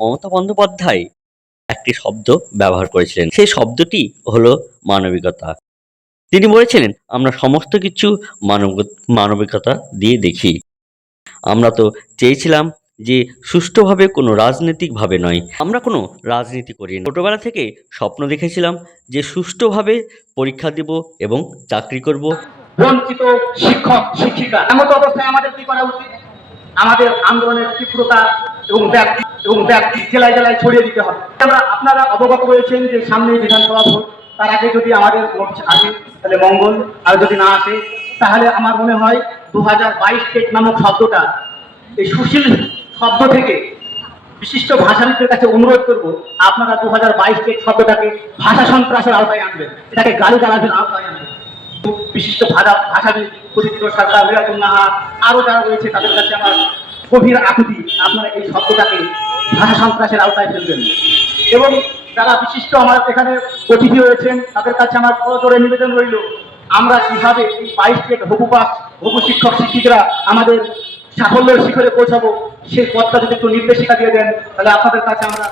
মমতা বন্দ্যোপাধ্যায় একটি শব্দ ব্যবহার করেছিলেন। সেই শব্দটি হলো মানবিকতা। তিনি বলেছিলেন, আমরা সমস্ত কিছু মানব, মানবিকতা দিয়ে দেখি। আমরা তো চেয়েছিলাম যে সুষ্ঠুভাবে কোনো রাজনৈতিকভাবে নয়। আমরা কোনো রাজনীতি করি না। ছোটোবেলা থেকে স্বপ্ন দেখেছিলাম যে সুষ্ঠুভাবে পরীক্ষা দেব এবং চাকরি করব। বঞ্চিত শিক্ষক, শিক্ষিকা এমন অবস্থায় আমাদের কি করা উচিত? আমাদের আন্দোলনের তীব্রতা এবং ব্যাপ্তি এবং ব্যাপ্তি জেলায় জেলায় ছড়িয়ে দিতে হবে। আমরা আপনারা অবগত রয়েছেন যে সামনে বিধানসভা ভোট, তার আগে যদি আমাদের নোটিশ আসে তাহলে মঙ্গল, আর যদি না আসে, তাহলে আমার মনে হয় দু হাজার বাইশ টেট নামক শব্দটা, এই সুশীল শব্দ থেকে বিশিষ্ট ভাষাবিদদের কাছে অনুরোধ করব, আপনারা দু হাজার বাইশ টেট শব্দটাকে ভাষা সন্ত্রাসের আওতায় আনবেন, এটাকে গালি গালাজের আওতায় আনবেন। বিশিষ্ট ভাষা ভাষাবিদ প্রদীপ্ত সরকার, মিরাতুল নাহা আরও যারা রয়েছে, তাদের কাছে আমার গভীর আকুতি আপনারা এই শব্দটাকে ভাষা সন্ত্রাসের আওতায় ফেলবেন। এবং যারা বিশিষ্ট আমার এখানে অতিথি হয়েছেন তাদের কাছে আমার বড় জোরে নিবেদন রইল, আমরা কীভাবে এই বাইশ প্লেট হবু পাস হবু শিক্ষক শিক্ষিকরা আমাদের সাফল্যের শিখরে পৌঁছাবো, সেই পথটা যদি একটু নির্দেশিকা দিয়ে দেন, তাহলে আপনাদের কাছে আমরা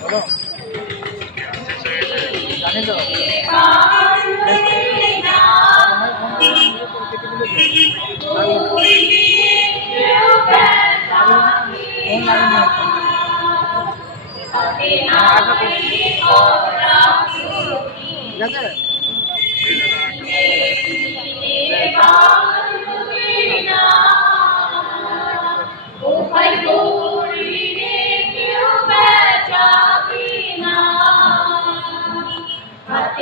কোথায়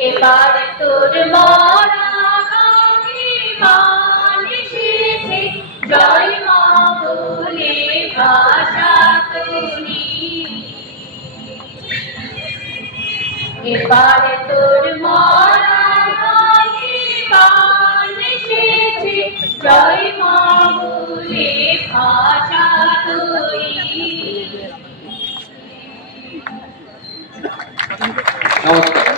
এবার তোর মরা জয় মা বলে ভাষা তুমি এবার তোর মরা জয় মা বলে ভাষা তুমি নমস্কার।